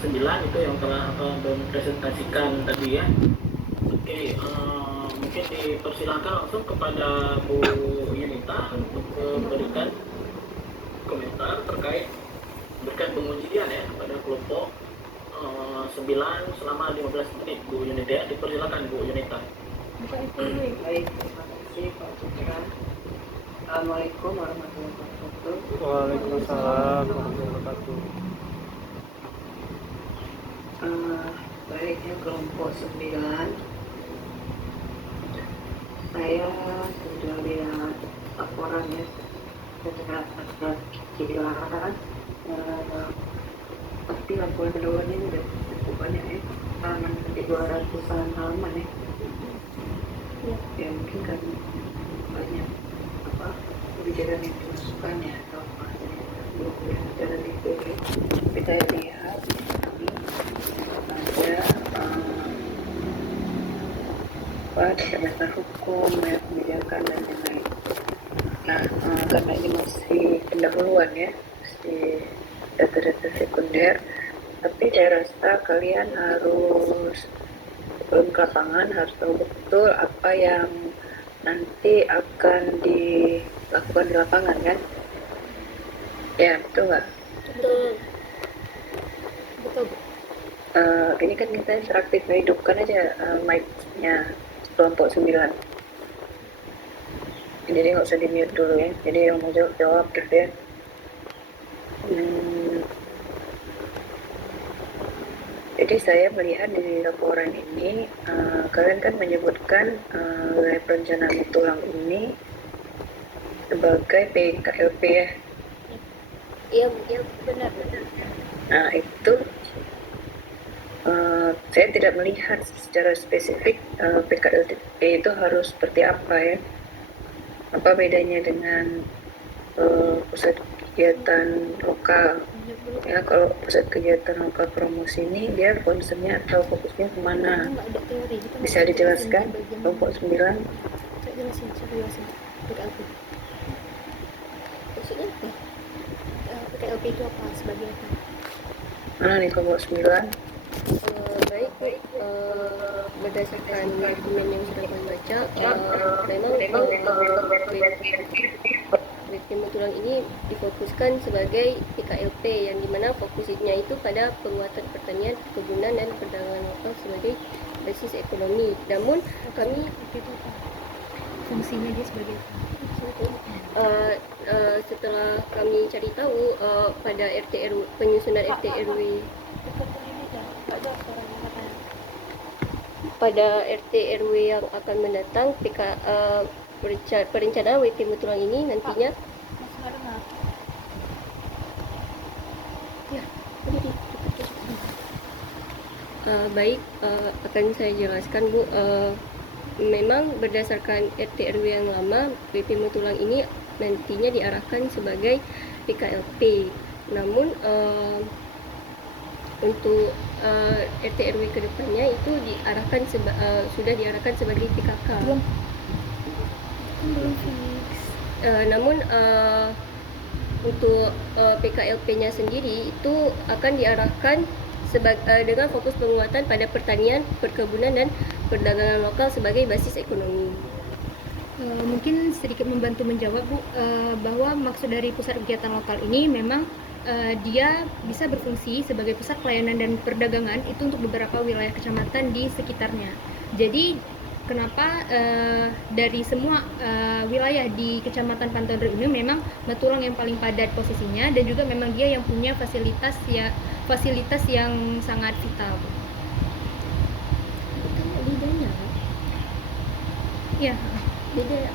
9 itu yang telah Abang presentasikan tadi ya. Oke, mungkin dipersilakan langsung kepada Bu Yunita untuk memberikan komentar terkait pengujian ya kepada kelompok 9 selama 15 menit. Bu Yunita, dipersilakan Bu Yunita. Baik, terima kasih Pak Citra. Assalamualaikum warahmatullahi wabarakatuh. Waalaikumsalam warahmatullahi wabarakatuh. Baik ya, kelompok 9. Saya sudah lihat laporannya secara jelas. Pasti laporan ini udah cukup banyak ya, di 200-an halaman ya. Ya mungkin kan banyak kebijakan yang dimasukkan ya, atau kebijakan itu ya. Tapi saya lihat ada dasar hukum ya, kebijakan dan lain-lain. Nah, karena ini masih pendahuluan ya, masih data-data sekunder, tapi saya rasa kalian harus sebelum ke lapangan harus tahu betul apa yang nanti akan dilakukan di lapangan kan? Ya, betul nggak? Betul. Betul. Ini kan kita interaktif, hidupkan aja mic-nya kelompok 9. Jadi nggak usah di mute dulu ya. Jadi yang mau jawab gitu ya. Jadi saya melihat di laporan ini, kalian kan menyebutkan wilayah perencanaan tulang ini sebagai PKLP ya. Iya, benar. Nah itu saya tidak melihat secara spesifik PKLP itu harus seperti apa ya. Apa bedanya dengan pusat kegiatan lokal? Ya, kalau pusat kegiatan lokal promosi ini dia concernnya atau fokusnya kemana? Bisa dijelaskan kelompok 9? Saya jelasin. PKLP. Maksudnya apa? PKLP itu apa? Sebagai apa? Mana nih kelompok 9? Baik. Berdasarkan dokumen yang sudah kami baca, memang Wetemu Tulang ini difokuskan sebagai PKLP yang dimana fokusnya itu pada penguatan pertanian, perkebunan dan perdagangan lokal sebagai basis ekonomi. Namun kami fungsinya dia sebagai setelah kami cari tahu pada penyusunan RT RW pada RT RW yang akan mendatang, perencanaan Wetemu Tulang ini nantinya akan saya jelaskan Bu. Memang berdasarkan RT RW yang lama, Wetemu Tulang ini nantinya diarahkan sebagai PKLP. Namun untuk RT RW kedepannya itu sudah diarahkan sebagai PKK. Namun untuk PKLP-nya sendiri itu akan diarahkan dengan fokus penguatan pada pertanian, perkebunan dan perdagangan lokal sebagai basis ekonomi. Mungkin sedikit membantu menjawab Bu, bahwa maksud dari pusat kegiatan lokal ini memang dia bisa berfungsi sebagai pusat pelayanan dan perdagangan itu untuk beberapa wilayah kecamatan di sekitarnya. Jadi kenapa dari semua wilayah di Kecamatan Pantodro ini memang Matulang yang paling padat posisinya, dan juga memang dia yang punya fasilitas yang sangat vital. Bedanya ya,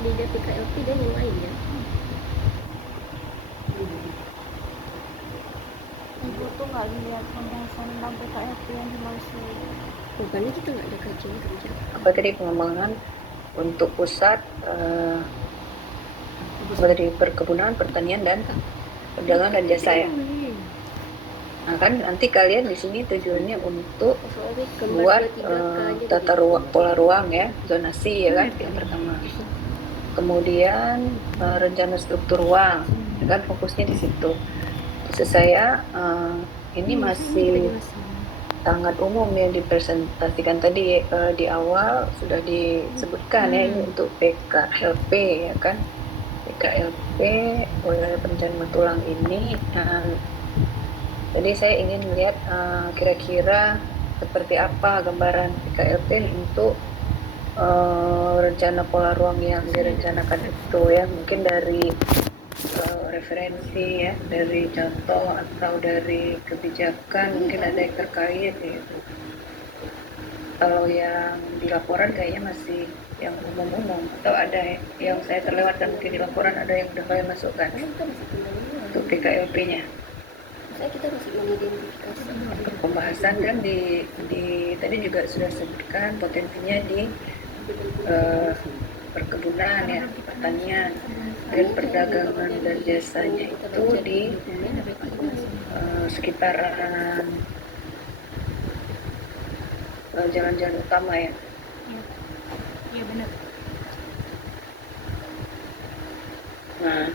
beda PKLP dan yang lain ya. Ibu tuh nggak lihat pembahasan tentang PKLP yang dimaksud. Bukannya kita nggak ada kajian kerja. Apa tadi pengembangan untuk pusat dari perkebunan, pertanian dan perdagangan dan jasa ya. Nah kan nanti kalian di sini tujuannya untuk buat tata ruang, pola ruang ya, zonasi ya kan yang pertama. Kemudian rencana struktur ruang, kan fokusnya di situ. Maksud saya ini Ini masih kita jelasin. sangat umum yang dipresentasikan tadi di awal sudah disebutkan ya, ini untuk PKLP ya kan, PKLP wilayah perencanaan tulang ini. Jadi saya ingin melihat kira-kira seperti apa gambaran PKLP untuk rencana pola ruang yang direncanakan itu ya, mungkin dari referensi ya, dari contoh atau dari kebijakan, mungkin ada yang terkait gitu. Kalau yang di laporan kayaknya masih yang umum-umum, atau ada yang saya terlewatkan, mungkin di laporan ada yang udah saya masukkan Karena kita masih pendalaman. untuk PKLP-nya. Saya kita masih mengidentifikasi. Untuk pembahasan kan di tadi juga sudah sebutkan potensinya di perkebunan ya, pertanian, dan perdagangan dan jasanya itu di sekitaran jalan-jalan utama ya. Iya benar. Nah,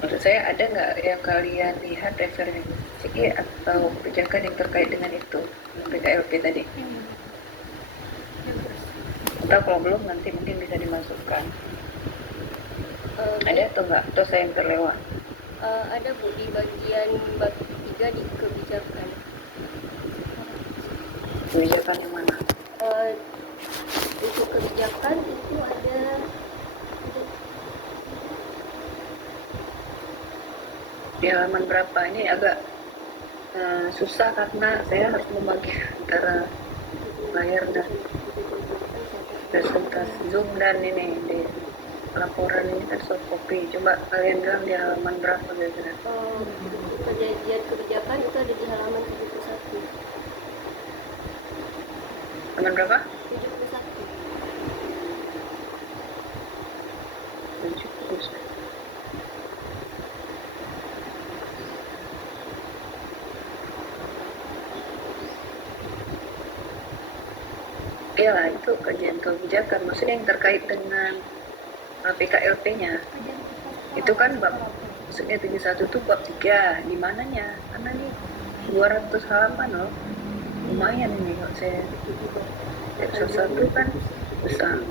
menurut saya ada nggak yang kalian lihat referensi atau kebijakan yang terkait dengan itu, PKLP tadi? Atau kalau belum nanti mungkin bisa dimasukkan. Ada atau enggak? Atau saya yang terlewat? Ada Bu di bagian bab 3 di kebijakan. Kebijakan yang mana? Untuk kebijakan itu ada Di halaman berapa? Ini agak susah karena saya harus membagi antara layar dan presentasi Zoom dan ini di laporan ini kan soft copy. Coba kalian bilang di halaman berapa kira-kira? kejadian kebijakan itu ada di halaman 71. Halaman berapa? 71. 70. Iya, itu kajian kebijakan, maksudnya yang terkait dengan PKLP-nya. Itu kan bab, maksudnya 71 itu bab 3, di mananya? Karena ini 200 halaman loh, lumayan ini kalau saya lihat satu kan besar.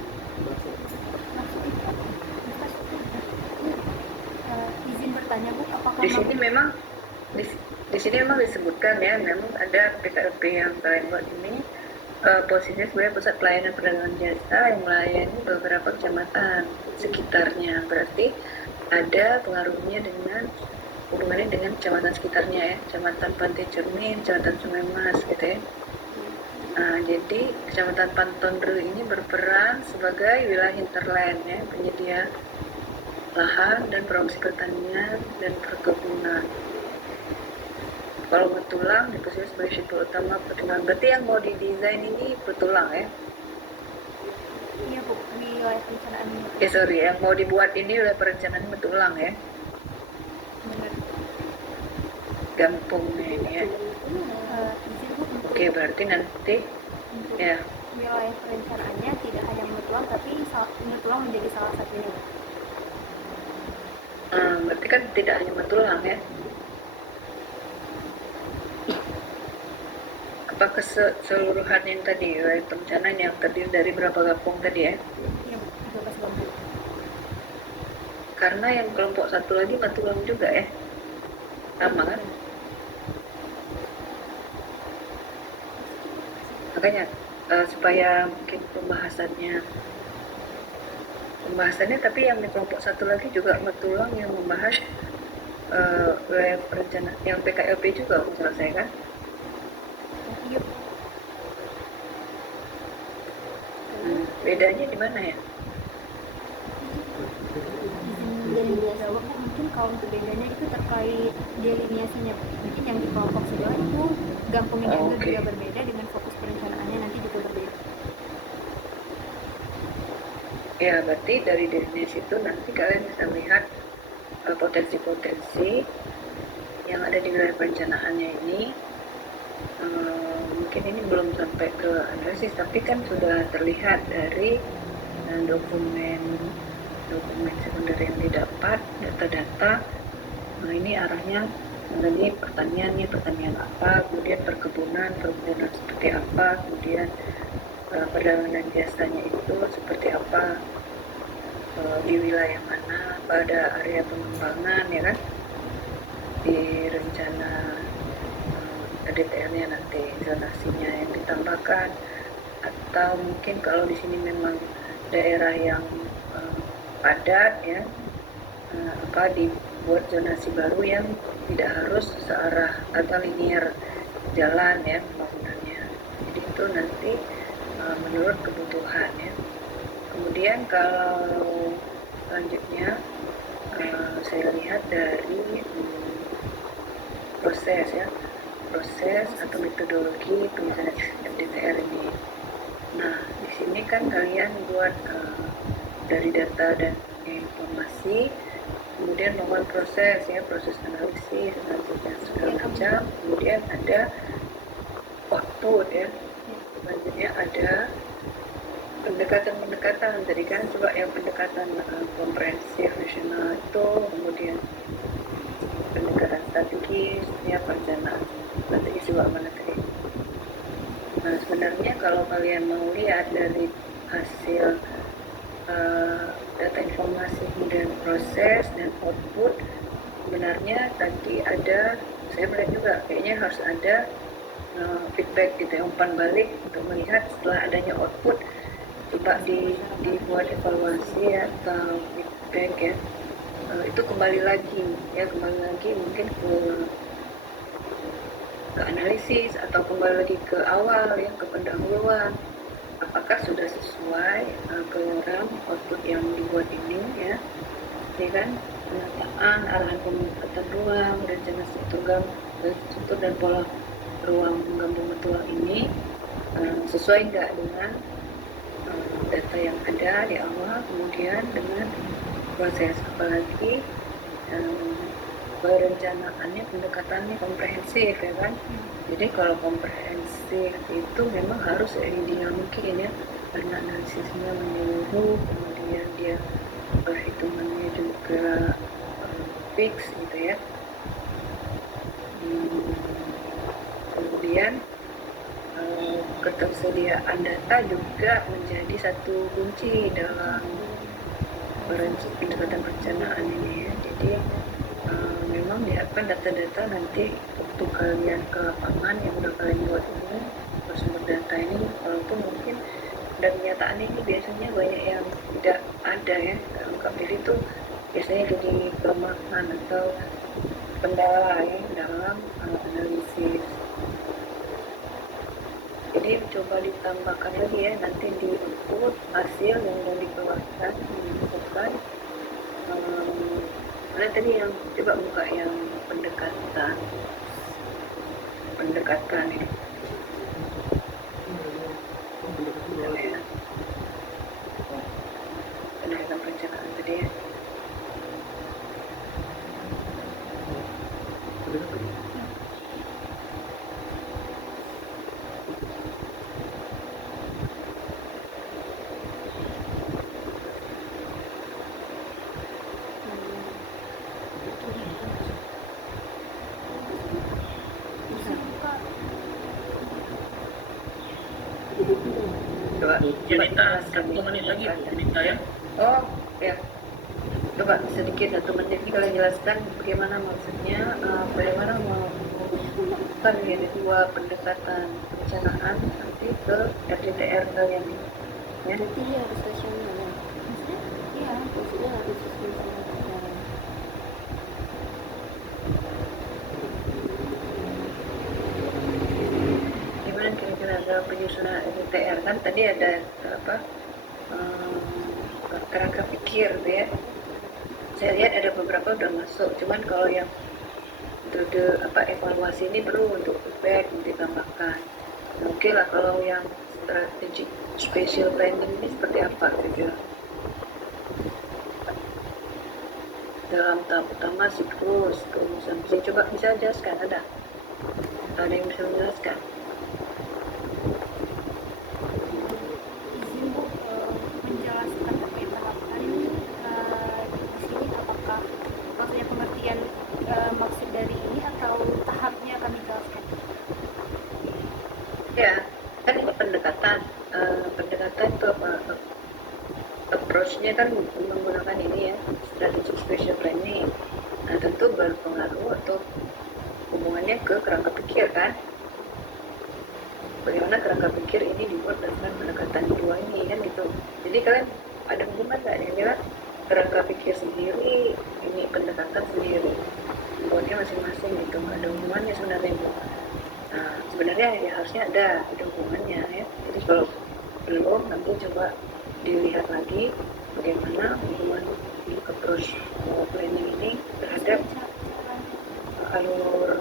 Izin bertanya Bu, apakah Di sini memang di sini memang disebutkan ya, memang ada PKLP yang kalian buat ini posisinya sebagai pusat pelayanan perdagangan jasa yang melayani beberapa kecamatan sekitarnya. Berarti ada pengaruhnya dengan hubungannya dengan kecamatan sekitarnya ya, kecamatan Pantai Cermin, kecamatan Sungai Mas gitu ya. Nah, jadi kecamatan Pantondru ini berperan sebagai wilayah hinterland ya, penyedia lahan dan produksi pertanian dan perkebunan. Kalau Betulang diposisikan sebagai simpul utama pertimbangan. Berarti yang mau didesain ini Betulang ya? iya Bu, wilayah perencanaan ini? Sorry, yang mau dibuat ini wilayah perencanaan Betulang ya? Benar. Gampungnya ini ya. Izin Bu, untuk Oke, berarti nanti ya. wilayah perencanaannya tidak hanya Metulang, tapi Metulang menjadi salah satunya. Berarti kan tidak hanya Betulang ya? Apa keseluruhan yang tadi wilayah perencanaan yang terdiri dari berapa kampung tadi ya? Iya Bu, 13 kampung. Karena yang kelompok satu lagi Betulang juga ya? Sama kan? Makanya supaya mungkin pembahasannya tapi yang di kelompok satu lagi juga Betulang yang membahas wilayah perencanaan yang PKLP juga selesai kan? Iya Bu. Bedanya di mana ya? Izin jawab Bu, mungkin kalau untuk bedanya itu terkait deliniasinya. Mungkin yang di kelompok sebelah itu gampungnya Oke. juga berbeda, dengan fokus perencanaannya nanti juga berbeda. Ya, berarti dari definisi itu nanti kalian bisa melihat potensi-potensi yang ada di wilayah perencanaannya ini. Mungkin ini belum sampai ke analisis, tapi kan sudah terlihat dari dokumen sekunder yang didapat, data-data Nah, ini arahnya mengenai pertanian apa, kemudian perkebunan seperti apa, kemudian perdagangan jasanya itu seperti apa, di wilayah mana, pada area pengembangan ya kan, di rencana DTR-nya nanti zonasinya yang ditambahkan, atau mungkin kalau di sini memang daerah yang padat ya, dibuat zonasi baru yang tidak harus searah atau linear jalan ya pembangunannya. Jadi itu nanti menurut kebutuhan ya. Kemudian kalau selanjutnya saya lihat dari proses atau metodologi penyusunan DTR ini. Nah, di sini kan kalian buat dari data dan informasi, kemudian melakukan proses analisis dan segala macam, kemudian ada output ya, selanjutnya ada pendekatan tadi kan coba yang pendekatan komprehensif nasional itu, kemudian pendekatan strategis ya, perencanaan strategis juga mana tadi. Nah, sebenarnya kalau kalian mau lihat dari hasil data informasi, kemudian proses dan output, sebenarnya tadi ada, saya melihat juga kayaknya harus ada feedback gitu ya, umpan balik untuk melihat setelah adanya output, coba dibuat evaluasi ya, atau feedback ya, itu kembali lagi mungkin ke analisis atau kembali lagi ke awal ya, ke pendahuluan, apakah sudah sesuai program output yang dibuat ini ya kan, penataan arahan pemanfaatan ruang, rencana struktur dan pola ruang menggabung mutual ini sesuai nggak dengan data yang ada di awal, kemudian dengan proses, apalagi perencanaannya, pendekatannya komprehensif ya kan. Jadi kalau komprehensif itu memang harus ideal mungkin ya, karena analisisnya menyeluruh, kemudian dia perhitungannya juga fix gitu ya. Kemudian ketersediaan data juga menjadi satu kunci dalam pendekatan perencanaan ini ya. Jadi memang diharapkan data-data nanti waktu kalian ke lapangan yang udah kalian buat ini, sumber data ini, walaupun mungkin dan kenyataan ini biasanya banyak yang tidak ada ya, lengkap diri itu biasanya jadi kelemahan atau kendala ya dalam analisis. Jadi coba ditambahkan lagi ya, nanti di input hasil yang sudah dikeluarkan, dibutuhkan. Mana tadi yang coba buka yang pendekatan ini. Ya. Pendekatan perencanaan tadi ya. Cerita 1 menit lagi Bu Nita ya. Oh ya, coba sedikit 1 menit ini kalian jelaskan bagaimana maksudnya, bagaimana melakukan ya dua pendekatan perencanaan nanti ke RDTR kalian ini ya. Berarti dia harus rasional ya. Iya, Maksudnya harus sesuai sama sejarah. Gimana kira-kira dalam penyusunan RDTR kan tadi ada apa, kerangka pikir gitu ya. Saya lihat ada beberapa udah masuk, cuman kalau yang metode evaluasi ini perlu untuk feedback ditambahkan. Oke lah, kalau yang strategic spatial planning ini seperti apa kira-kira? Dalam tahap utama siklus keumusan, coba bisa jelaskan, ada yang bisa menjelaskan? izin Bu menjelaskan terkait tahapan di sini, apakah maksudnya pengertian harusnya kan menggunakan ini ya, strategic spatial planning. Nah, tentu berpengaruh atau hubungannya ke kerangka pikir kan. Bagaimana kerangka pikir ini dibuat dengan pendekatan dua ini kan gitu. Jadi kalian ada hubungan nggak yang bilang kerangka pikir sendiri, ini pendekatan sendiri, buatnya masing-masing gitu, nggak ada hubungannya sebenarnya Bu. Nah, sebenarnya ya harusnya ada hubungannya ya. Jadi kalau belum, nanti coba dilihat lagi bagaimana hubungan di approach planning ini terhadap alur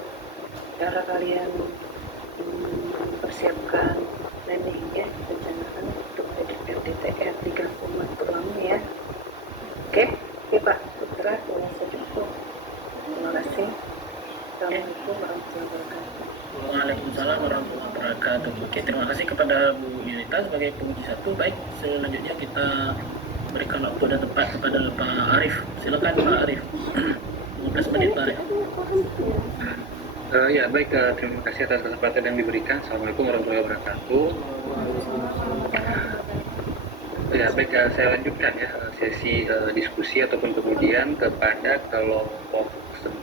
cara kalian mempersiapkan planning ya, rencanakan untuk RDTR 3 tulang ya. Oke, Pak Putra, terima cukup. Terima kasih. Assalamualaikum warahmatullahi wabarakatuh. Waalaikumsalam warahmatullahi wabarakatuh. Oke, terima kasih kepada Bu Yunita sebagai penguji 1. Baik, selanjutnya kita berikan waktu dan tempat kepada Pak Arif. Silakan Pak Arif. 15 menit Pak Arif. Ya baik, terima kasih atas kesempatan yang diberikan. Assalamualaikum warahmatullahi wabarakatuh. Ya baik, saya lanjutkan ya sesi diskusi ataupun kemudian kepada kelompok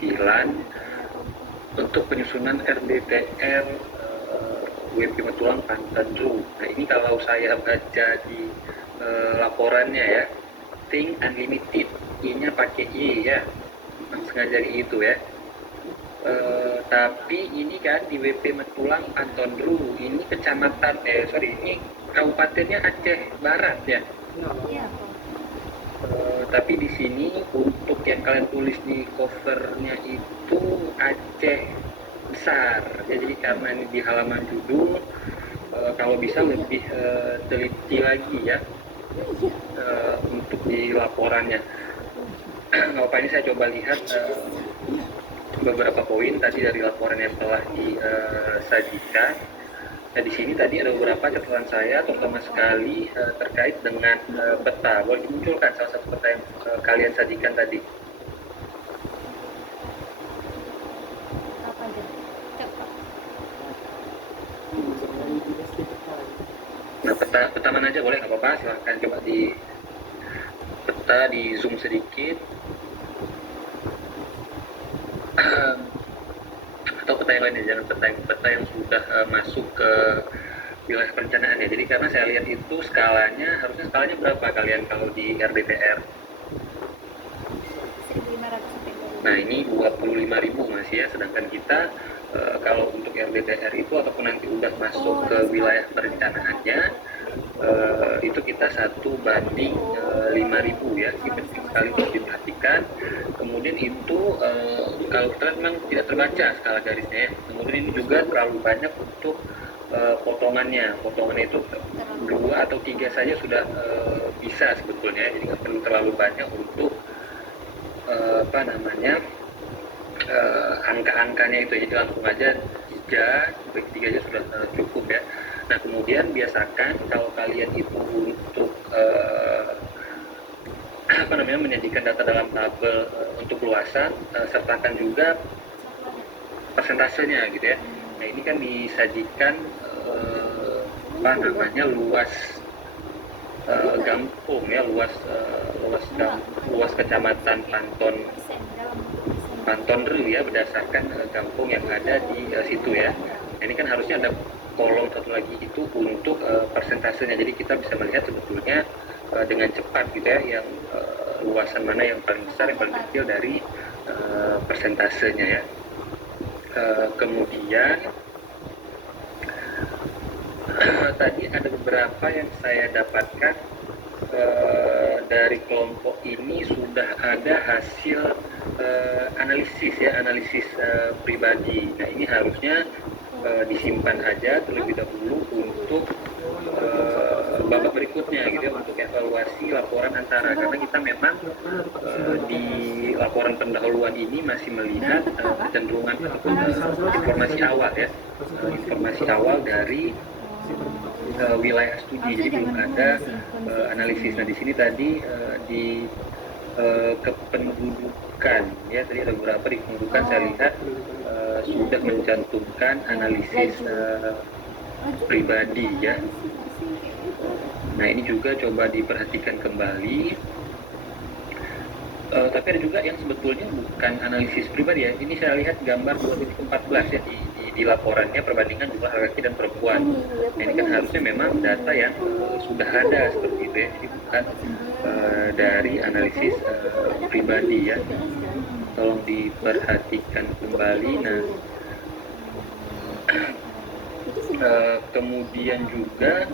9 untuk penyusunan RDTR WP Metulang Pantandru. Nah ini kalau saya baca di laporannya ya, Think Unlimited, I-nya pakai I ya, sengaja itu ya. Tapi ini kan di WP Metulang Pantandru, ini kecamatan, ini kabupatennya Aceh Barat ya. Iya. Tapi di sini untuk yang kalian tulis di covernya itu Aceh Besar. Jadi karena ini di halaman judul, kalau bisa lebih teliti lagi ya untuk di laporannya. Nggak apa, ini saya coba lihat beberapa poin tadi dari laporan yang telah disajikan. Nah di sini tadi ada beberapa catatan saya, terutama sekali terkait dengan peta. Boleh dimunculkan salah satu peta yang kalian sajikan tadi. Apa aja? Nah peta mana aja boleh, nggak apa-apa, silahkan coba di peta di zoom sedikit. Atau peta yang lain ya, jangan peta yang sudah masuk ke wilayah perencanaan ya. Jadi karena saya lihat itu skalanya, harusnya skalanya berapa kalian kalau di RDTR? 1.500 sampai 2.000. Nah ini 25.000 masih ya, sedangkan kita kalau untuk RDTR itu ataupun nanti udah masuk ke wilayah perencanaannya itu kita 1:5.000 ya. Ini penting sekali untuk diperhatikan. Kemudian itu kalau kita memang tidak terbaca skala garisnya ya. Kemudian ini juga terlalu banyak untuk potongannya itu 2 atau 3 saja sudah bisa sebetulnya, jadi nggak perlu terlalu banyak untuk angka-angkanya itu, jadi langsung aja 3 aja sudah cukup ya. Nah kemudian biasakan kalau kalian itu untuk menyajikan data dalam tabel untuk luasan, sertakan juga persentasenya gitu ya. Nah ini kan disajikan luas Gampung ya, luas kecamatan Pantandru ya, berdasarkan kampung yang ada di situ ya. Nah, ini kan harusnya ada kolom satu lagi itu untuk persentasenya, jadi kita bisa melihat sebetulnya dengan cepat gitu ya, yang luasan mana yang paling besar, yang paling kecil dari persentasenya ya. Kemudian tadi ada beberapa yang saya dapatkan dari kelompok ini sudah ada hasil analisis pribadi. Nah ini harusnya disimpan aja terlebih dahulu untuk babak berikutnya gitu ya, untuk evaluasi laporan antara, karena kita memang di laporan pendahuluan ini masih melihat kecenderungan informasi awal ya, informasi awal dari wilayah studi, jadi belum ada analisis. Nah di sini tadi di kependudukan ya, tadi ada beberapa di kependudukan saya lihat sudah mencantumkan analisis pribadi ya. Nah ini juga coba diperhatikan kembali. Tapi ada juga yang sebetulnya bukan analisis pribadi ya. Ini saya lihat gambar 2.14 ya di laporannya perbandingan jumlah laki-laki dan perempuan. Nah, ini kan harusnya memang data yang sudah ada seperti itu ya. Jadi bukan dari analisis pribadi ya. Tolong diperhatikan kembali. Nah, kemudian juga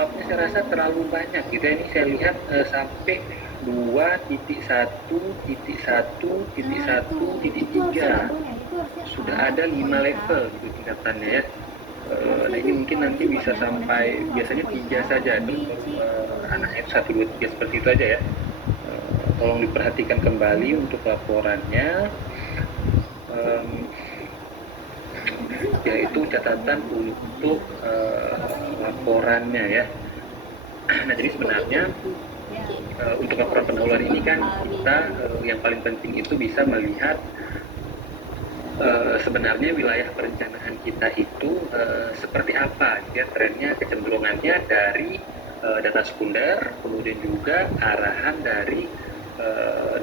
babnya saya rasa terlalu banyak gitu ya. Ini saya lihat sampai 2.1.1.1.3 sudah ada 5 level gitu tingkatannya ya. Nah ini mungkin nanti bisa sampai biasanya 3 saja terus anaknya 1, 2, 3 seperti itu aja ya. Tolong diperhatikan kembali untuk laporannya. Yaitu catatan untuk laporannya ya. Nah jadi sebenarnya untuk laporan pendahuluan ini kan kita yang paling penting itu bisa melihat sebenarnya wilayah perencanaan kita itu seperti apa ya trennya, kecenderungannya dari data sekunder, kemudian juga arahan dari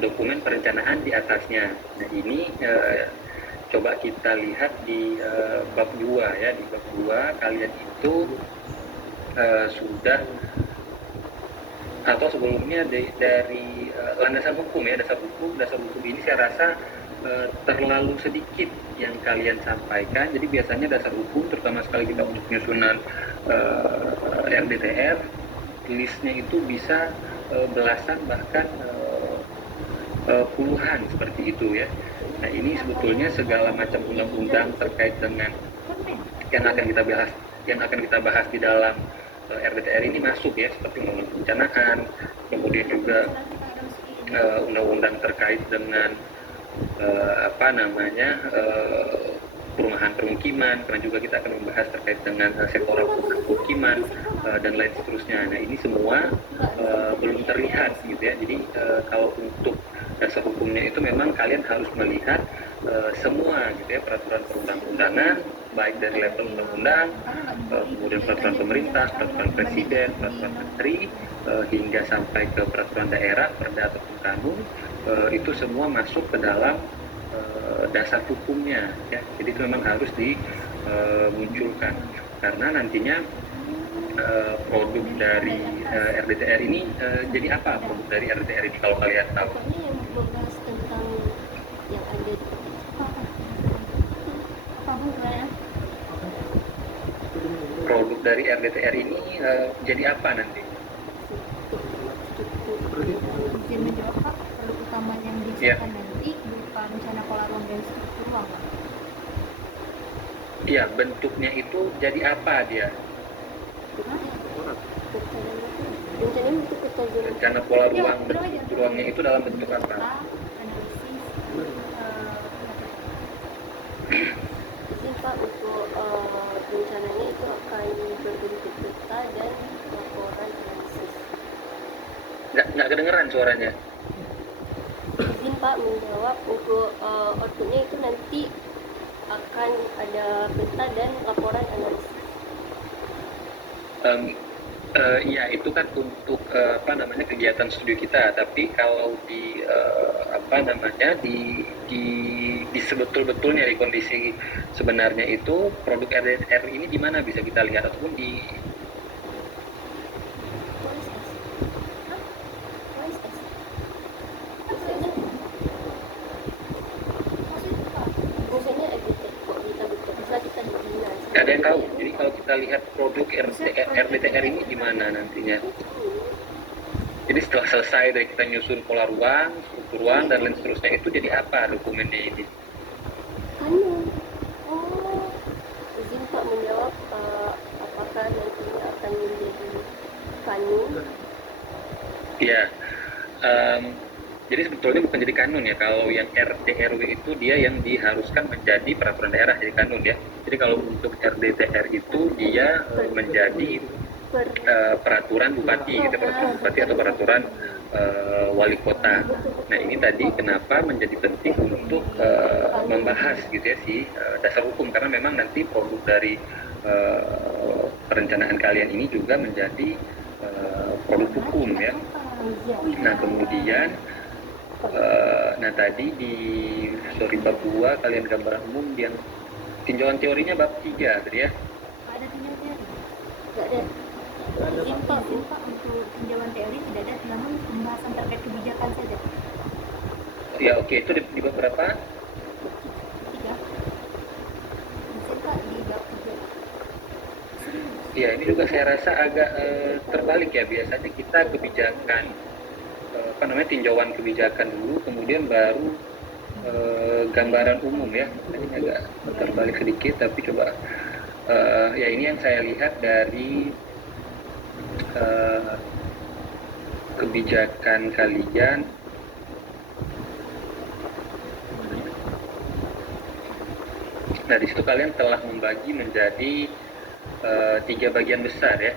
dokumen perencanaan di atasnya. Nah ini coba kita lihat di bab 2 ya. Di bab 2 kalian itu sudah atau sebelumnya dari landasan hukum ya, dasar hukum ini saya rasa terlalu sedikit yang kalian sampaikan. Jadi biasanya dasar hukum terutama sekali kita untuk penyusunan RDTR listnya itu bisa belasan bahkan puluhan seperti itu ya. Nah ini sebetulnya segala macam undang-undang terkait dengan yang akan kita bahas di dalam RDTR ini masuk ya, seperti undang-undang perencanaan, kemudian juga undang-undang terkait dengan perumahan permukiman, karena juga kita akan membahas terkait dengan sektor permukiman dan lain seterusnya. Nah ini semua belum terlihat gitu ya. Jadi kalau untuk dasar hukumnya itu memang kalian harus melihat semua gitu ya, peraturan perundang-undangan baik dari level undang-undang, kemudian peraturan pemerintah, peraturan presiden, peraturan menteri, hingga sampai ke peraturan daerah, perda ataupun kanun, itu semua masuk ke dalam dasar hukumnya ya. Jadi itu memang harus dimunculkan karena nantinya produk dari RDTR ini jadi apa produk dari RDTR ini kalau kalian tahu? Pokoknya yang membahas tentang yang ada di produk dari RDTR ini jadi apa nanti? Izin menjawab Pak, produk utama yang disahkan nanti berupa rencana pola ruang dan struktur ruang Pak. Iya, bentuknya itu jadi apa dia? rencananya untuk peta zona. Rencana pola ruang dan struktur ruangnya itu dalam bentuk apa? Analisis Izin Pak, untuk rencananya itu akan berbentuk peta dan laporan analisis. Nggak kedengeran suaranya. Izin Pak menjawab, untuk outputnya itu nanti akan ada peta dan laporan analisis. Iya itu kan untuk kegiatan studi kita. Tapi kalau di di sebetul-betulnya di kondisi sebenarnya itu produk RDTR ini di mana bisa kita lihat ataupun di Maksudnya kok kita bisa kita dibina. ada yang tahu. Jadi kalau kita lihat produk RDTR ini di mana nantinya. Jadi setelah selesai dari kita nyusun pola ruang, struktur ruang dan lain seterusnya itu jadi apa dokumennya ini? Kanun. Oh, izin Pak menjawab, apakah nantinya akan menjadi kanun? Iya. Jadi sebetulnya bukan jadi kanun ya. Kalau yang RDRW itu dia yang diharuskan menjadi peraturan daerah jadi kanun ya. Jadi kalau untuk RDTR itu dia menjadi peraturan bupati gitu, peraturan bupati atau peraturan wali kota. Nah ini tadi kenapa menjadi penting untuk membahas gitu ya dasar hukum, karena memang nanti produk dari perencanaan kalian ini juga menjadi produk hukum ya. Nah kemudian nah tadi di bab 2 kalian gambaran umum yang tinjauan teorinya bab 3 tadi ya. Ada tinjauan teori? Nggak ada. Izin Pak, untuk tinjauan teori tidak ada, namun pembahasan terkait kebijakan saja. Ya oke, itu di bab berapa? 3. Izin Pak, di bab 3. Ya ini juga saya rasa agak terbalik ya, biasanya kita kebijakan tinjauan kebijakan dulu, kemudian baru gambaran umum ya. Ini agak terbalik sedikit, tapi coba ya ini yang saya lihat dari kebijakan kalian. Nah di situ kalian telah membagi menjadi 3 bagian besar ya.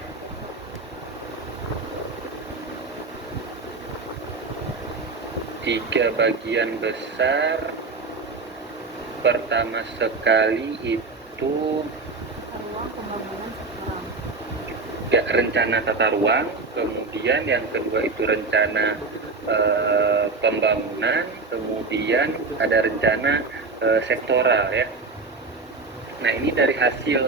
Tiga bagian besar. Pertama sekali itu Ruang pembangunan sekarang. ya, rencana tata ruang, kemudian yang kedua itu rencana pembangunan, kemudian ada rencana sektoral ya. Nah ini dari hasil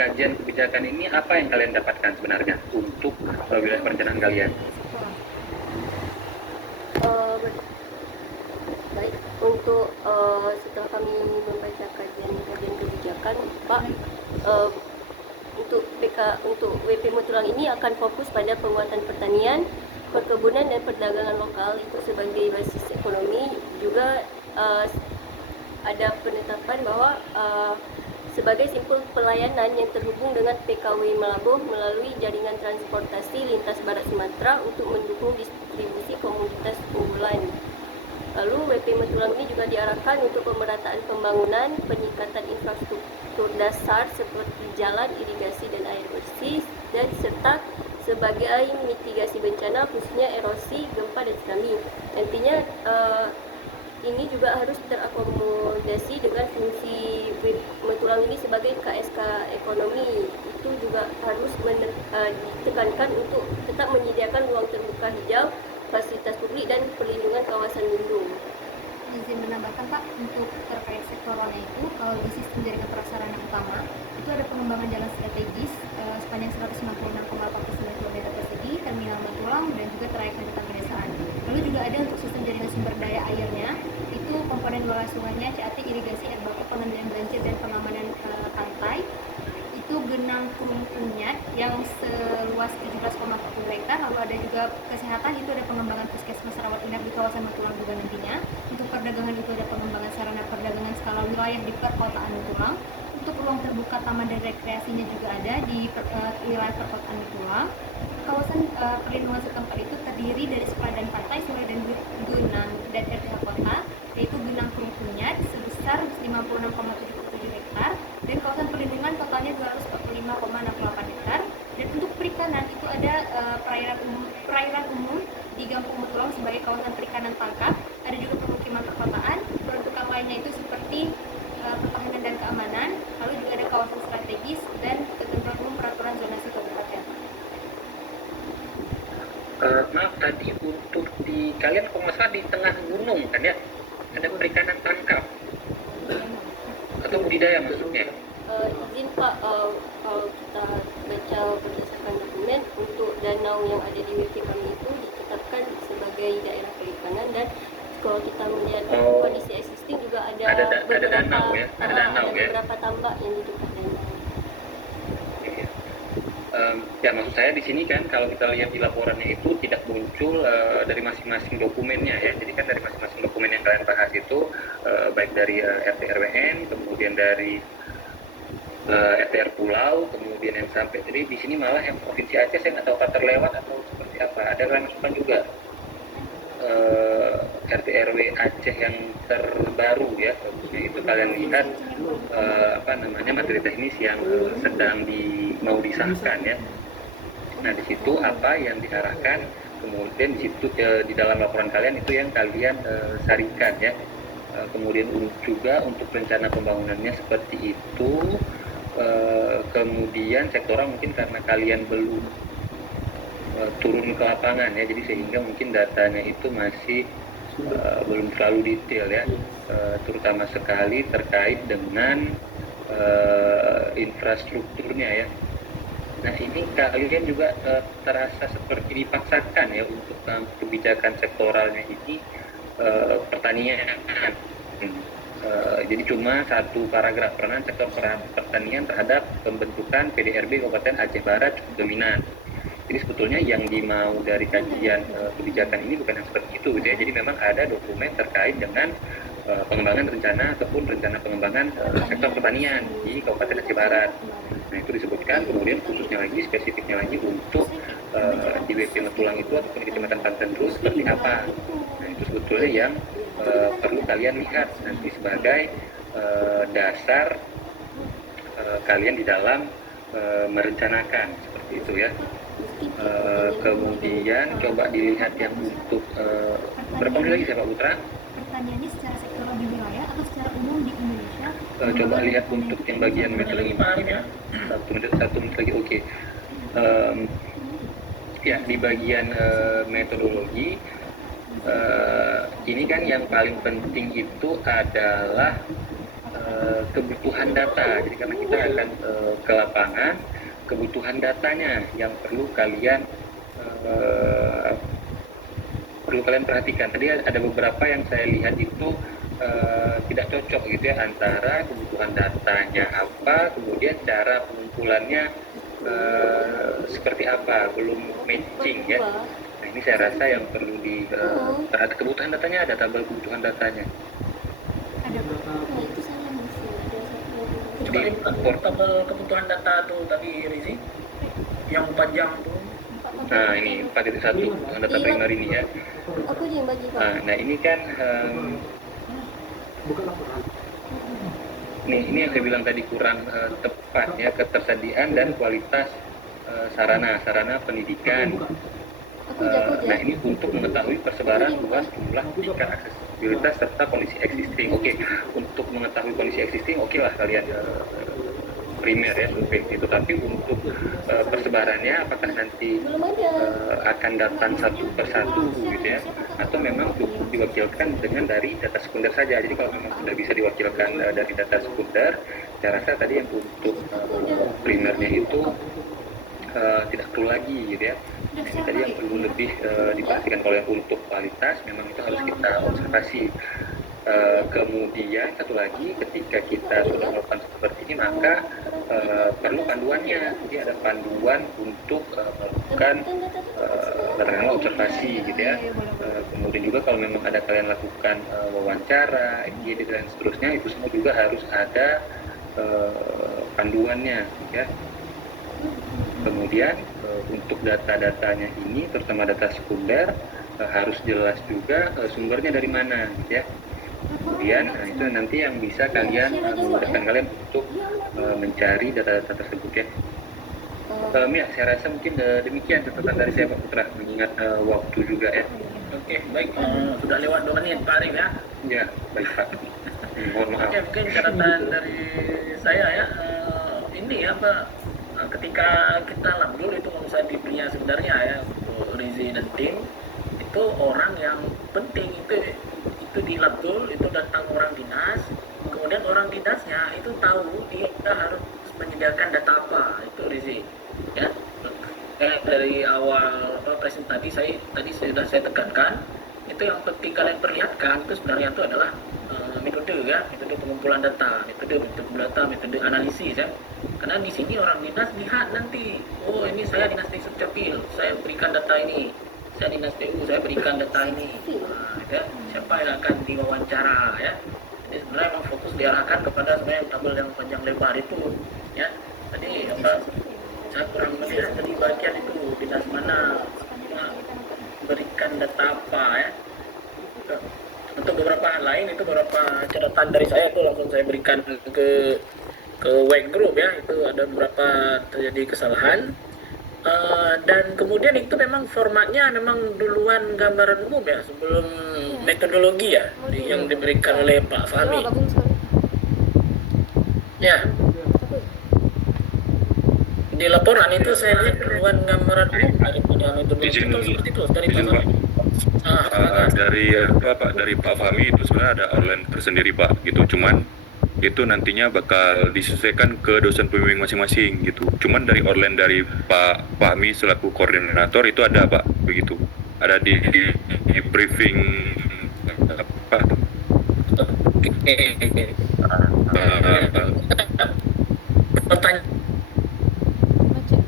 kajian kebijakan ini apa yang kalian dapatkan sebenarnya untuk wilayah perencanaan kalian? Baik, untuk setelah kami membaca kajian kebijakan, Pak, untuk WP Mutulang ini akan fokus pada penguatan pertanian, perkebunan dan perdagangan lokal itu sebagai basis ekonomi. Juga ada penetapan bahwa sebagai simpul pelayanan yang terhubung dengan PKW Melabuh melalui jaringan transportasi lintas Barat Sumatera untuk mendukung distribusi komoditas unggulan. Lalu WP Mutulang ini juga diarahkan untuk pemerataan pembangunan, peningkatan infrastruktur dasar seperti jalan, irigasi dan air bersih, dan serta sebagai mitigasi bencana khususnya erosi, gempa dan tsunami. Nantinya ini juga harus terakomodasi dengan fungsi Mutulang ini sebagai KSK ekonomi. Itu juga harus ditekankan untuk tetap menyediakan ruang terbuka hijau, fasilitas publik dan perlindungan kawasan lindung. Izin menambahkan Pak, untuk terkait sektoralnya itu, kalau di sistem jaringan prasarana utama itu ada pengembangan jalan strategis sepanjang 196,49 km persegi, terminal Mutulang dan juga trayek angkutan pedesaan. Lalu juga ada untuk sistem jaringan sumber daya airnya, itu komponen bawah sungainya, CAT, irigasi, air baku, pengendalian banjir dan pengamanan pantai. Itu Genang Kurung Kunyat yang seluas 17,40 hektar. Lalu ada juga kesehatan, itu ada pengembangan puskesmas rawat inap di kawasan Mutulang juga nantinya. Untuk perdagangan itu ada pengembangan sarana perdagangan skala wilayah di perkotaan Mutulang. Untuk ruang terbuka taman dan rekreasinya juga ada di wilayah perkotaan Mutulang. Kawasan perlindungan setempat itu terdiri dari sepadan pantai, sungai dan gunung dan RTH kota, yaitu Genang Kurung Kunyat sebesar 56,77 hektar, dan kawasan perlindungan totalnya 245,68 hektar. Dan untuk perikanan itu ada perairan umum di Gampung Mutulang sebagai kawasan perikanan tangkap, ada juga pemukiman perkotaan, peruntukan lainnya itu seperti pertahanan dan keamanan, lalu juga ada kawasan strategis dan ketentuan umum peraturan zonasi kabupaten. Maaf tadi untuk di kalian kalau nggak salah di tengah gunung kan ya, ada perikanan tangkap atau budidaya maksudnya? Izin Pak, kalau kita baca berdasarkan dokumen, untuk danau yang ada di WP kami itu ditetapkan sebagai daerah perikanan, dan kalau kita melihat kondisi existing juga ada beberapa danau ya, beberapa tambak yang di dekat danau. Ya maksud saya di sini kan kalau kita lihat di laporannya itu tidak muncul dari masing-masing dokumennya ya. Jadi kan dari masing-masing dokumen yang kalian bahas itu baik dari RT RWN, kemudian dari RTR Pulau, kemudian yang sampai jadi di sini malah yang provinsi Aceh saya nggak tahu apa terlewat atau seperti apa. Ada kalian masukkan juga RT RW Aceh yang terbaru ya. Itu kalian lihat materi teknis yang sedang mau disahkan ya. Nah di situ apa yang diarahkan kemudian di situ di dalam laporan kalian itu yang kalian sarikan ya. Kemudian juga untuk rencana pembangunannya seperti itu. Kemudian sektoral mungkin karena kalian belum turun ke lapangan ya, jadi sehingga mungkin datanya itu masih belum terlalu detail ya, terutama sekali terkait dengan infrastrukturnya ya. Nah ini kalian juga terasa seperti dipaksakan ya untuk kebijakan sektoralnya ini pertanian. Jadi cuma satu paragraf peranan sektor pertanian terhadap pembentukan PDRB Kabupaten Aceh Barat cukup dominan. Jadi sebetulnya yang dimau dari kajian kebijakan ini bukan yang seperti itu gitu ya. Jadi memang ada dokumen terkait dengan pengembangan rencana ataupun rencana pengembangan sektor pertanian di Kabupaten Aceh Barat. Nah itu disebutkan, kemudian khususnya lagi, spesifiknya lagi untuk di BP Metulang itu ataupun di Kecamatan Pantenru seperti apa. Nah itu sebetulnya yang perlu kalian lihat nanti sebagai dasar kalian di dalam merencanakan seperti itu ya. Kemudian coba dilihat yang untuk berapa menit lagi saya Pak Putra? Pertanyaannya secara sektoral di wilayah atau secara umum di Indonesia? Coba lihat untuk yang bagian metodologi Pak Arif ya. Satu menit lagi oke. Ya di bagian metodologi ini kan yang paling penting itu adalah kebutuhan data. Jadi karena kita akan ke lapangan, kebutuhan datanya yang perlu kalian perhatikan. Tadi ada beberapa yang saya lihat itu tidak cocok gitu ya, antara kebutuhan datanya apa, kemudian cara pengumpulannya seperti apa, belum matching ya. Nah ini saya rasa yang perlu terhadap kebutuhan datanya, ada tabel kebutuhan datanya. Coba lihat tabel kebutuhan data tuh tadi Rizi, yang panjang tuh. Nah ini 4.1 kebutuhan data primer ini ya. Aku yang bagi Pak. Nah ini kan ini yang saya bilang tadi kurang tepat ya, ketersediaan dan kualitas sarana pendidikan. Nah ini untuk mengetahui persebaran luas jumlah tingkat aksesibilitas serta kondisi existing. Oke, untuk mengetahui kondisi existing oke lah kalian primer ya survei itu, tapi untuk persebarannya apakah nanti akan datang satu persatu gitu ya, atau memang cukup diwakilkan dengan dari data sekunder saja. Jadi kalau memang sudah bisa diwakilkan dari data sekunder, saya rasa tadi yang untuk primernya itu tidak perlu lagi gitu ya. Ini tadi yang perlu lebih dipastikan. Kalau yang untuk kualitas memang itu harus kita observasi. Kemudian satu lagi, ketika kita sudah melakukan seperti ini maka perlu panduannya. Jadi ada panduan untuk melakukan katakanlah observasi gitu ya. Kemudian juga kalau memang ada kalian lakukan wawancara, IGD dan seterusnya, itu semua juga harus ada panduannya ya. Kemudian untuk data-datanya ini, terutama data sekunder, harus jelas juga sumbernya dari mana gitu ya. Kemudian itu nanti yang bisa kalian memudahkan kalian untuk mencari data-data tersebut ya. Ya, saya rasa mungkin demikian catatan dari saya Pak Putra, mengingat waktu juga ya. Oke, baik. Sudah lewat 2 menit Pak Arif ya. Ya, baik Pak. Mohon maaf. Oke, mungkin catatan dari saya ya. Ini apa? Ketika kita labdul itu misalnya di pria sebenarnya ya, Rizi dan tim itu orang yang penting itu di labdul itu datang orang dinas, kemudian orang dinasnya itu tahu dia harus menyediakan data apa, itu Rizi ya. Dari awal presentasi tadi sudah saya tekankan, itu yang penting kalian perlihatkan itu sebenarnya itu adalah metode ya, metode pengumpulan data, metode analisis ya. Karena di sini orang dinas lihat nanti, oh ini saya dinas desa Capil, saya berikan data ini, saya dinas TU, saya berikan data ini. Nah, ya, siapa yang akan diwawancara ya. Jadi sebenarnya memang fokus diarahkan kepada sebenarnya tabel yang panjang lebar itu ya. Tadi saya kurang melihat tadi bagian itu dinas mana berikan data apa ya. Untuk beberapa hal lain itu beberapa catatan dari saya itu langsung saya berikan ke WhatsApp group ya. Itu ada beberapa terjadi kesalahan. Dan kemudian itu memang formatnya memang duluan gambaran umum ya sebelum metodologi ya yang diberikan oleh Pak Fahmi. Gabung sekali. Ya. Di laporan itu saya lihat duluan gambaran umum daripada metodologi itu seperti itu dari Pak Izin, Fahmi. Dari Pak Fahmi itu sebenarnya ada outline tersendiri Pak gitu, cuman itu nantinya bakal disesuaikan ke dosen pembimbing masing-masing gitu. Cuman dari outline dari Pak Fahmi selaku koordinator itu ada Pak begitu, ada di briefing apa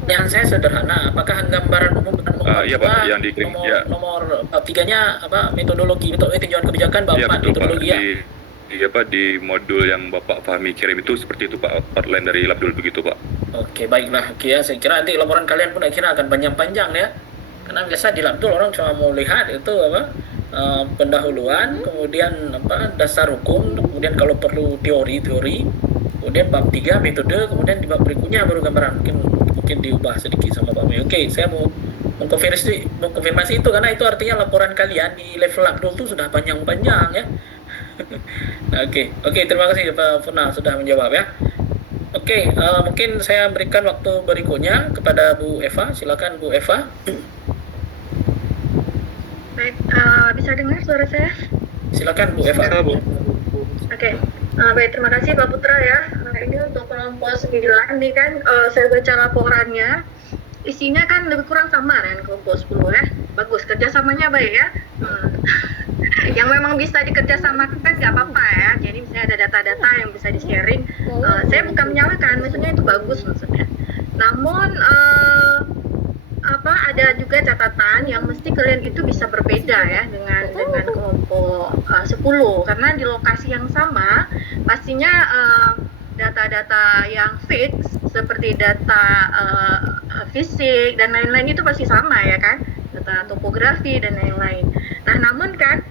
Pertanyaan saya sederhana, apakah gambaran umum dengan nomor iya, Pak, yang di nomor tiganya metodologi atau tinjauan kebijakan bab 4 betul, metodologi Pak. ya? Di modul yang Bapak Fahmi kirim itu seperti itu Pak, outline dari Labdul begitu Pak. Oke, baiklah. Oke ya, saya kira nanti laporan kalian pun akhirnya akan panjang-panjang ya. Karena biasa di Labdul orang cuma mau lihat itu pendahuluan, kemudian dasar hukum, kemudian kalau perlu teori, kemudian bab 3 metode, kemudian di bab berikutnya baru gambaran. Mungkin diubah sedikit sama Pak Fahmi. Oke, saya mau mengkonfirmasi itu karena itu artinya laporan kalian di level Labdul itu sudah panjang-panjang ya. Oke, terima kasih Pak Funa sudah menjawab ya. Oke, mungkin saya berikan waktu berikutnya kepada Bu Eva. Silakan Bu Eva. Baik, bisa dengar suara saya? Silakan Bu Eva. Oke, baik, terima kasih Pak Putra ya. Ini untuk kelompok 9 nih kan, saya baca laporannya, isinya kan lebih kurang sama dengan kelompok 10 ya. Bagus, kerjasamanya baik ya. Yang memang bisa dikerjasamakan nggak apa-apa ya. Jadi misalnya ada data-data yang bisa di-sharing. Saya bukan menyalahkan, maksudnya itu bagus maksudnya. Namun ada juga catatan yang mesti kalian itu bisa berbeda ya dengan kelompok 10 karena di lokasi yang sama pastinya data-data yang fix seperti data fisik dan lain-lain itu pasti sama ya kan, data topografi dan lain-lain. Nah namun kan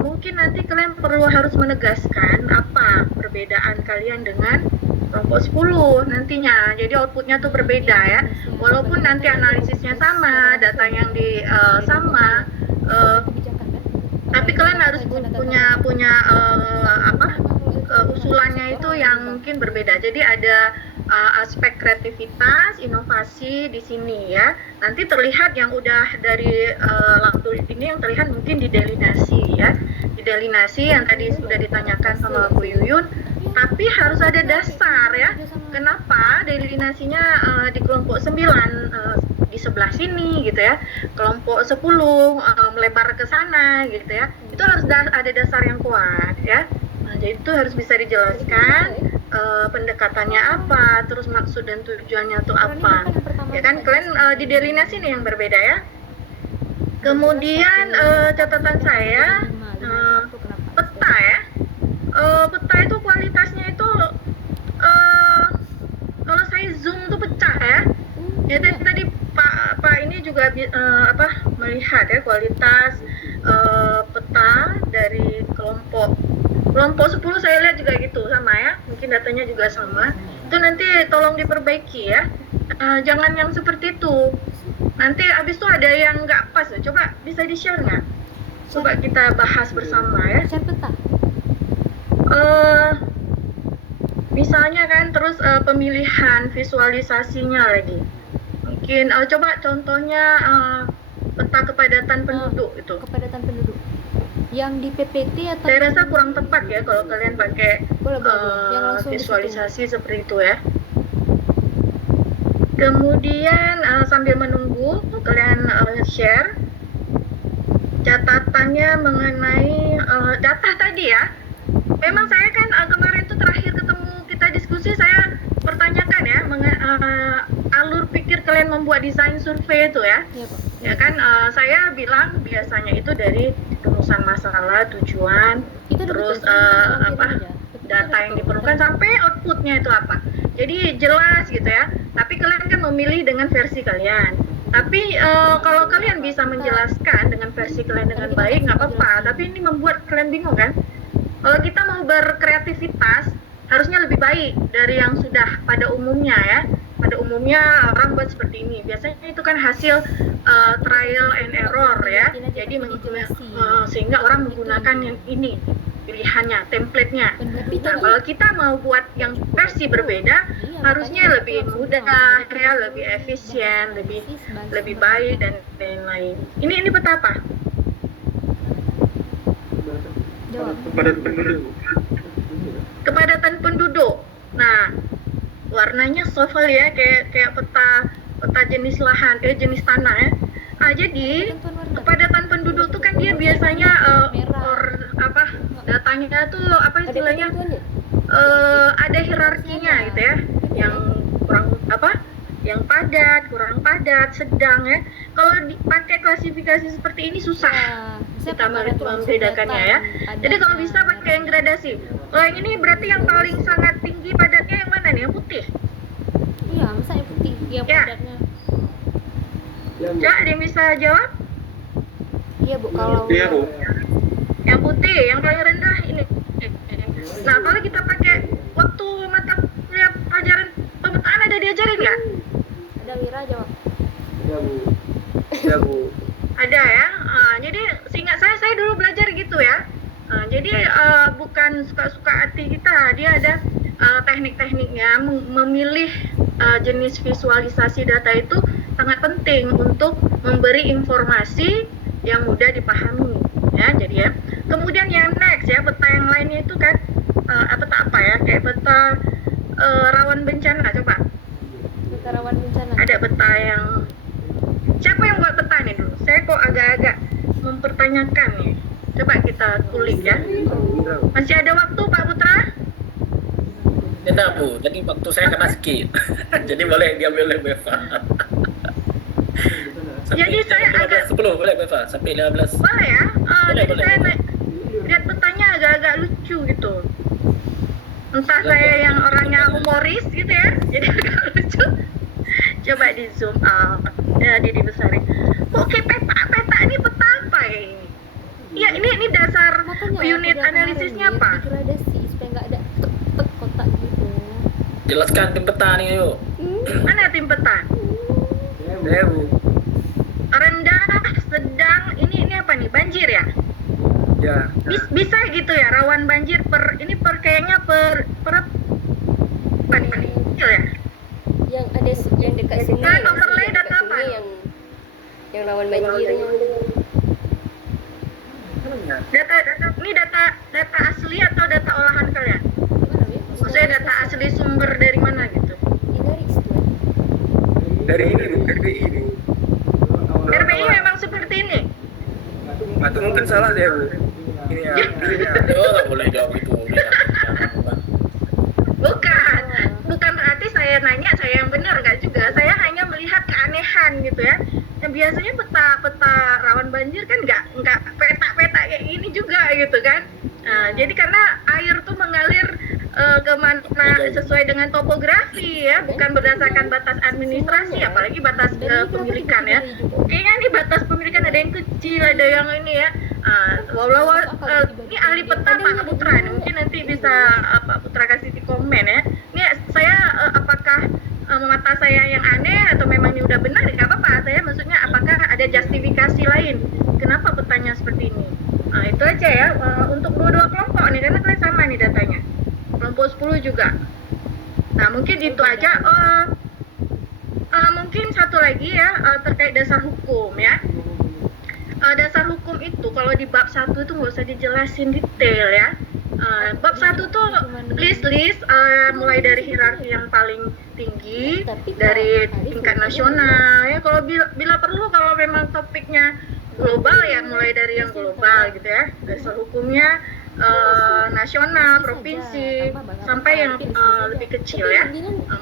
mungkin nanti kalian harus menegaskan apa perbedaan kalian dengan kelompok 10 nantinya, jadi outputnya tuh berbeda ya, walaupun nanti analisisnya sama, data yang sama, tapi kalian harus punya usulannya itu yang mungkin berbeda. Jadi ada aspek kreativitas, inovasi di sini ya. Nanti terlihat yang udah dari Labdul ini yang terlihat mungkin di delinasi ya. Di delinasi yang tadi sudah ditanyakan sama Bu Yuyun, tapi harus ada dasar ya. Kenapa delinasinya di kelompok 9 di sebelah sini gitu ya. Kelompok 10 melebar ke sana gitu ya. Itu harus ada dasar yang kuat ya. Nah, jadi itu harus bisa dijelaskan pendekatannya apa, terus maksud dan tujuannya itu apa. Ya kan kalian di delinasi nih yang berbeda ya. Kemudian catatan saya peta ya. Peta itu kualitasnya itu kalau saya zoom tuh pecah ya. Ya tadi Pak ini juga melihat ya kualitas peta dari kelompok 10 saya lihat juga gitu sama ya, mungkin datanya juga sama. Itu nanti tolong diperbaiki ya, jangan yang seperti itu. Nanti abis itu ada yang nggak pas, coba bisa di-share nggak? Coba kita bahas bersama ya. Share peta. Misalnya kan terus pemilihan visualisasinya lagi. Mungkin coba contohnya peta kepadatan penduduk itu. Kepadatan penduduk. Yang di PPT atau saya rasa kurang tepat ya kalau kalian pakai yang langsung visualisasi seperti itu ya. Kemudian sambil menunggu kalian share catatannya mengenai data tadi ya. Memang saya kan kemarin tuh terakhir ketemu kita diskusi, saya pertanyakan ya alur pikir kalian membuat desain survei itu ya. Iya, Pak. Ya kan saya bilang biasanya itu dari rumusan masalah, tujuan, terus data yang diperlukan sampai outputnya itu apa. Jadi jelas gitu ya. Tapi kalian kan memilih dengan versi kalian. Tapi kalau kalian bisa menjelaskan dengan versi kalian dengan baik nggak apa-apa. Tapi ini membuat kalian bingung kan? Kalau kita mau berkreativitas harusnya lebih baik dari yang sudah pada umumnya ya. pada umumnya orang buat seperti ini. Biasanya itu kan hasil trial and error ya. Jadi sehingga orang menggunakan yang ini pilihannya, template-nya. Nah, kalau kita mau buat yang versi berbeda, harusnya lebih mudah, ya, lebih efisien, lebih baik dan lain-lain. Ini peta apa? Kepadatan penduduk. Nah, warnanya sovel ya, kayak peta jenis lahan, jenis tanah ya. Jadi kepadatan penduduk tuh kan dia biasanya datanya tuh apa istilahnya ada hierarkinya gitu ya, yang yang padat, kurang padat, sedang ya. Kalau dipakai klasifikasi seperti ini susah kita membedakannya ya. Jadi kalau bisa pakai yang gradasi. Kalau yang ini berarti yang paling sangat tinggi padatnya yang mana nih? Yang putih? Iya, masa yang putih? Yang ya. padatnya. Ya, ada yang bisa jawab? Iya Bu, kalau yang putih, yang paling rendah ini. Nah, kalau kita pakai waktu mata kuliah pelajaran pemetaan ada diajarin nggak? Ada, Wira jawab. Ya Bu. Ada ya. Jadi seingat saya dulu belajar gitu ya. Jadi bukan suka-suka hati kita, dia ada teknik-tekniknya. Memilih jenis visualisasi data itu sangat penting untuk memberi informasi yang mudah dipahami ya. Jadi ya, kemudian yang next ya, peta yang lainnya itu kan peta apa ya, kayak peta rawan bencana. Coba Peta rawan bencana. ada peta yang, siapa yang buat peta nih dulu? Saya kok agak-agak mempertanyakan nih. Coba kita kulik ya. Masih ada waktu Pak Putra? Tidak Bu, jadi waktu saya kena skip. Jadi boleh diambil oleh Beva. Jadi saya agak 10 boleh Beva, sampai 15. boleh ya. Boleh, Jadi boleh, saya boleh. lihat petanya agak-agak lucu gitu. Entah saya yang orangnya humoris gitu ya, jadi agak lucu. Coba di zoom out, ya, dibesarin. Oke, peta ini peta apa ya ini? Iya, ini dasar unit analisisnya apa? Gradasi supaya nggak ada tek kotak gitu. Jelaskan tim peta nih yuk. Mana tim peta? Ya Bu. Rendah, sedang, ini apa nih? Banjir ya? Ya. Bisa gitu ya, rawan banjir kayaknya per apa nih? Kecil ya? Yang ada yang dekat sungai. Nah, overlay dekat data apa? sungai yang rawan banjirnya. Data asli atau data olahan kalian? Maksudnya data asli sumber dari mana gitu? Dari ini Bu, RBI Bu. RBI memang seperti ini. Atau mungkin salah deh Bu. Ini ya. Oh, nggak boleh jawab itu. Bukan berarti saya nanya saya yang benar, nggak juga. Saya hanya melihat keanehan gitu ya. Yang biasanya peta rawan banjir kan nggak peta-peta kayak gini juga gitu kan. Nah, jadi karena air tuh mengalir kemana sesuai dengan topografi ya, bukan berdasarkan batas administrasi, apalagi batas pemilikan ya. Kayaknya ini batas pemilikan ada yang kecil, ada yang ini ya. Ini ahli peta Pak Putra nih, mungkin nanti bisa Pak Putra kasih di komen ya. Ini saya apakah mata saya yang aneh atau memang ini udah benar? Nggak apa-apa. Saya maksudnya apakah ada justifikasi lain kenapa petanya seperti ini? Nah, itu aja ya untuk dua kelompok nih, karena kalian sama nih datanya. Kelompok 10 juga. Nah, mungkin itu aja. Mungkin satu lagi ya, terkait dasar hukum ya. Dasar hukum itu kalau di bab 1 itu nggak usah dijelasin detail ya. Bab 1 tuh list mulai dari hierarki yang paling tinggi dari tingkat nasional ya. Kalau bila perlu, kalau memang topiknya global ya mulai dari yang global gitu ya. Dasar hukumnya nasional, provinsi, sampai yang lebih kecil ya.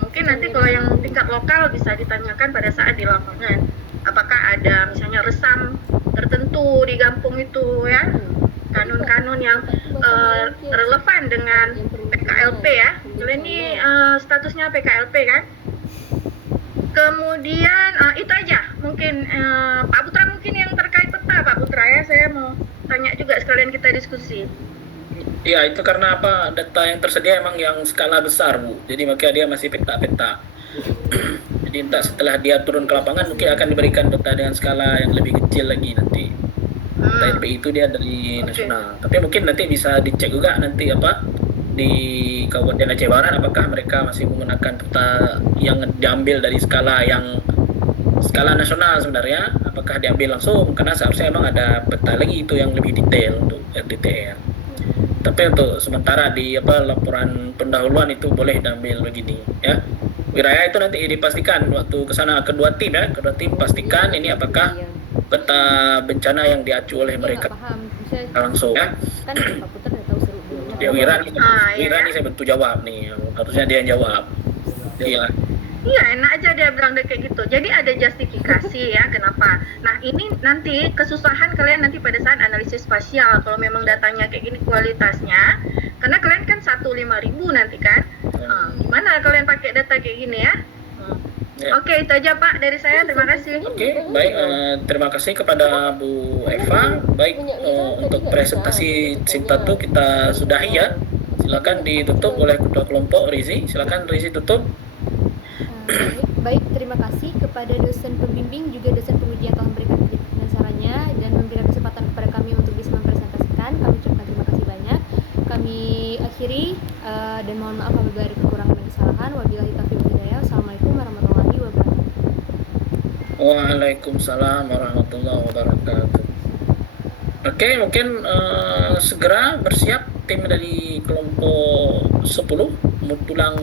Mungkin nanti kalau yang tingkat lokal bisa ditanyakan pada saat di lapangan. Apakah ada misalnya resam tertentu di kampung itu ya, kanun-kanun yang relevan dengan PKLP ya. Jadi ini statusnya PKLP kan. Kemudian itu aja mungkin Pak Putra mungkin yang terkait peta Pak Putra ya. Saya mau tanya juga sekalian kita diskusi. Iya, itu karena apa? Data yang tersedia emang yang skala besar Bu. Jadi makanya dia masih peta-peta. Jadi entah setelah dia turun ke lapangan mungkin akan diberikan peta dengan skala yang lebih kecil lagi nanti. Peta LPI itu dia dari nasional. Tapi mungkin nanti bisa dicek juga nanti apa di Kabupaten Aceh Barat apakah mereka masih menggunakan peta yang diambil dari skala nasional sebenarnya, apakah diambil langsung, karena seharusnya memang ada peta lagi itu yang lebih detail untuk RDTR. Tapi untuk sementara di laporan pendahuluan itu boleh diambil begini ya. Wiraya itu nanti dipastikan waktu ke sana kedua tim pastikan ini apakah peta bencana yang diacu oleh mereka paham. Bisa langsung ya. kan Pak Putra udah tahu seru dulu. Ya Wira nih saya bantu jawab nih, harusnya dia yang jawab. Iya. Iya, enak aja dia bilang deh kayak gitu. Jadi ada justifikasi ya kenapa. Nah ini nanti kesusahan kalian nanti pada saat analisis spasial kalau memang datanya kayak gini kualitasnya, karena kalian kan 150.000 nanti kan. Gimana kalian pakai data kayak gini ya? Ya. Oke, itu aja Pak dari saya. Terima kasih. Oke, baik. Terima kasih kepada Bu Eva. Baik, untuk presentasi Sintatu kita sudahi ya. Silakan ditutup oleh ketua kelompok Rizi. Silakan Rizi tutup. Baik, terima kasih kepada dosen pembimbing juga dosen penguji yang telah memberikan penjelasan dan sarannya dan memberikan kesempatan kepada kami untuk bisa mempresentasikan. Kami ucapkan terima kasih banyak. Kami akhiri dan mohon maaf apabila ada kekurangan dan kesalahan. Wabillahi taufiq wal hidayah. Wassalamualaikum warahmatullahi wabarakatuh. Waalaikumsalam warahmatullahi wabarakatuh. Oke, mungkin segera bersiap tim dari kelompok 10 Mutulang